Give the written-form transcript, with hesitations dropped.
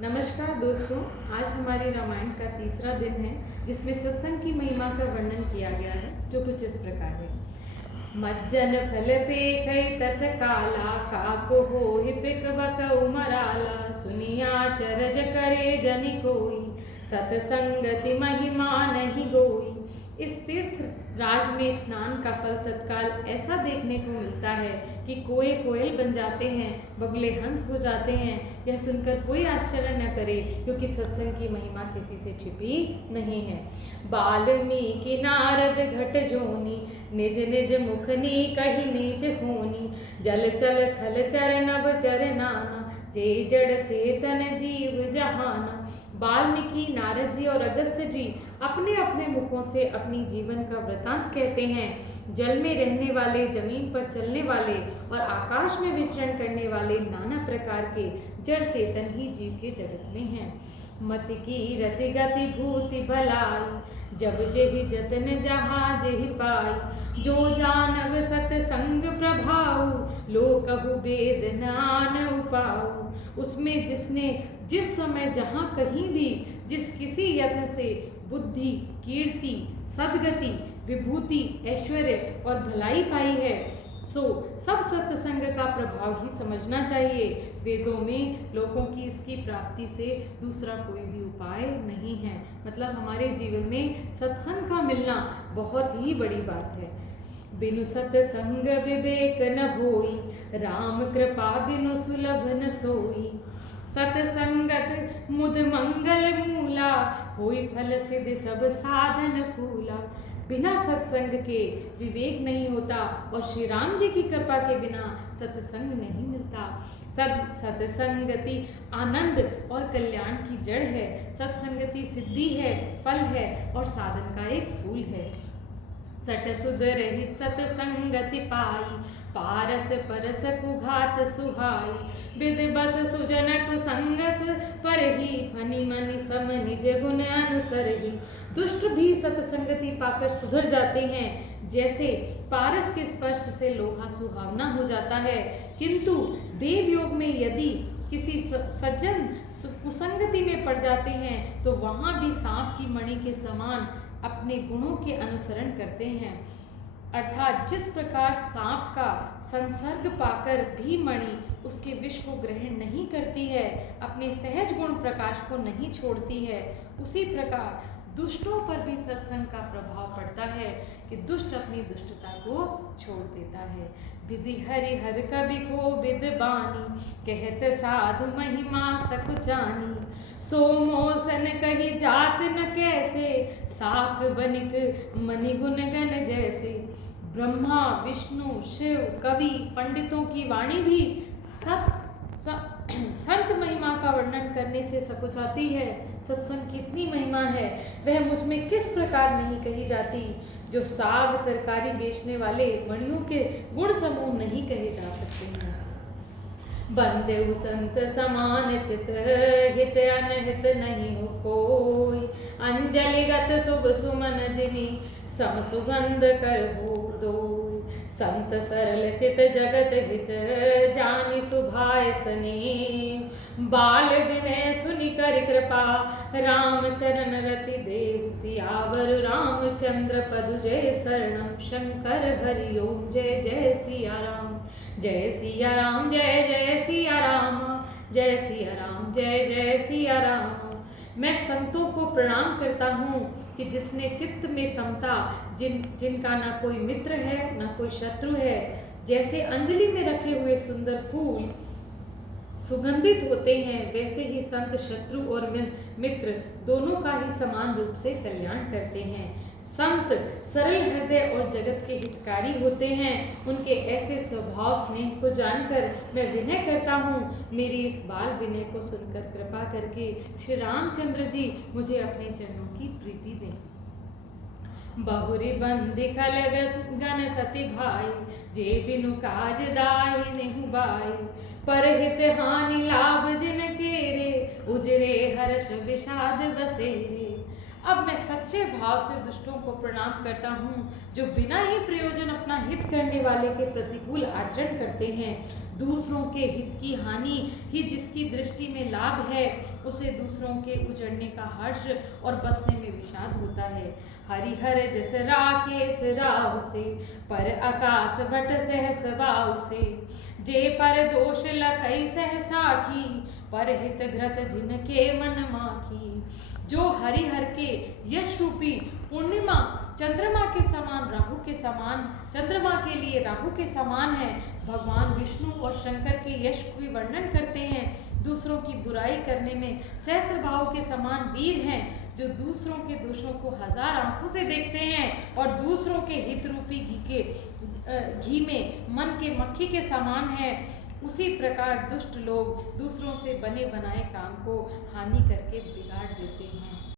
नमस्कार दोस्तों, आज हमारे रामायण का तीसरा दिन है जिसमें सत्संग की महिमा का वर्णन किया गया है, जो कुछ इस प्रकार है। मज्जन फल पेखै तत्काला, काको होहि पिक बक उमराला, सुनिया चरज करे जनि कोई, सतसंगति महिमा नहीं गोई। इस तीर्थ राज में स्नान का फल तत्काल ऐसा देखने को मिलता है कि कोए कोयल बन जाते हैं, बगुले हंस हो जाते हैं। यह सुनकर कोई आश्चर्य न करे, क्योंकि सत्संग की महिमा किसी से छिपी नहीं है। वाल्मीकि नारद घट जोनी, निज निज मुखनी कही निज होनी, जल चल थल चर नभ चर नाना, जे जड़ चेतन जीव जहाना। वाल्मीकि, नारद जी और अगस्त्य जी अपने अपने मुखों से अपनी जीवन का वृतांत कहते हैं। जल में रहने वाले, जमीन पर चलने वाले और आकाश में विचरण करने वाले नाना प्रकार के जड़ चेतन ही जीव के जगत में हैं। मति की रति गति भूति भलाई, जब जेहि जतन जहाँ जेहि पाई, जो जानव सतसंग प्रभाऊ, लोकहु वेद नान उपाऊ। उसमें जिसने जिस समय जहाँ कहीं भी जिस किसी यत्न से बुद्धि, कीर्ति, सद्गति, विभूति, ऐश्वर्य और भलाई पाई है, सो सब सत्संग का प्रभाव ही समझना चाहिए। वेदों में लोगों की इसकी प्राप्ति से दूसरा कोई भी उपाय नहीं है। मतलब हमारे जीवन में सत्संग का मिलना बहुत ही बड़ी बात है। बिनु सत्संग विवेक न होई, राम कृपा बिनु सुलभ न सोई। सतसंगत मुद मंगल मूला, होई फल सिद्ध सब साधन फूला। बिना सत्संग के विवेक नहीं होता और श्री राम जी की कृपा के बिना सत्संग नहीं मिलता। सत्संगति आनंद और कल्याण की जड़ है। सत्संगति सिद्धि है, फल है और साधन का एक फूल है। सट सुध रहित सतसंगति पाई, पारस परस कुघात सुहाई। विद बस सुजन कुसंगत, पर ही फनि मनि सम निज गुण अनुसर ही। दुष्ट भी सत्संगति पाकर सुधर जाते हैं, जैसे पारस के स्पर्श से लोहा सुहावना हो जाता है। किंतु देव योग में यदि किसी सज्जन कुसंगति में पड़ जाते हैं, तो वहाँ भी सांप की मणि के समान अपने गुणों के अनुसरण करते हैं। अर्थात जिस प्रकार सांप का संसर्ग पाकर भी मणि उसके विष को ग्रहण नहीं करती है, अपने सहज गुण प्रकाश को नहीं छोड़ती है, उसी प्रकार दुष्टों पर भी सत्संग का प्रभाव पड़ता है कि दुष्ट अपनी दुष्टता को छोड़ देता है। विधि हरि हर कवि को विद बानी, कहत साधु महिमा सक जानी। सो मोसन कही जात न कैसे, साक बनिक मनि गुण गण जैसे। ब्रह्मा, विष्णु, शिव, कवि, पंडितों की वाणी भी सब संत महिमा का वर्णन करने से सकुचाती है। सत्संग की इतनी महिमा है, वह मुझ में किस प्रकार नहीं कही जाती, जो साग तरकारी बेचने वाले मणियों के गुण समूह नहीं कहे जा सकते हैं। बंदेउ संत समान चित, हित अनहित नहीं हो कोई। अंजलिगत शुभ सुमन जिनि, सम सुगंध कर हो दोई। संत सरल चित जगत हित, जानि सुभाय सने। बाल विनय सुनि कर कृपा, राम चरण रति देव सियावर। रामचंद्र पदु जय शरणम, शंकर हरि ओम जय जय सिया राम। जय सिया राम, जय जय सिया राम, जय सिया राम, जय जय सिया राम। मैं संतों को प्रणाम करता हूँ कि जिसने चित्त में समता, जिनका ना कोई मित्र है ना कोई शत्रु है। जैसे अंजलि में रखे हुए सुंदर फूल सुगंधित होते हैं, वैसे ही संत शत्रु और मित्र दोनों का ही समान रूप से कल्याण करते हैं। संत सरल हृदय और जगत के हितकारी होते हैं। उनके ऐसे स्वभाव स्नेह को जानकर मैं विनय करता हूँ, मेरी इस बाल विनय को सुनकर कृपा करके श्री रामचंद्र जी मुझे अपने चरणों की प्रीति दें। बहुरी बंदी खल गन सती भाई, जे बिनु काज दाहि नेहु बाई। परहित हानि लाभ जिन केरे, उजरे हर्ष विषाद बसेरे। अब मैं सच्चे भाव से दुष्टों को प्रणाम करता हूँ, जो बिना ही प्रयोजन अपना हित करने वाले के प्रतिकूल आचरण करते हैं। दूसरों के हित की हानि ही जिसकी दृष्टि में लाभ है, उसे दूसरों के उजड़ने का हर्ष और बसने में विषाद होता है। हरिहर जस राकेश राहु से, पर आकाश भट सहस बाहु से। जे पर दोष लखई सहसाखी, पर हित घ्रत जिनके मन माखी। जो हरिहर के यश रूपी पूर्णिमा चंद्रमा के समान, राहु के समान, चंद्रमा के लिए राहु के समान है, भगवान विष्णु और शंकर के यश को भी वर्णन करते हैं। दूसरों की बुराई करने में सहस्रबाहु के समान वीर हैं, जो दूसरों के दोषों को हजार आंखों से देखते हैं और दूसरों के हित रूपी घी में मन के मक्खी के समान है। उसी प्रकार दुष्ट लोग दूसरों से बने बनाए काम को हानि करके बिगाड़ देते हैं।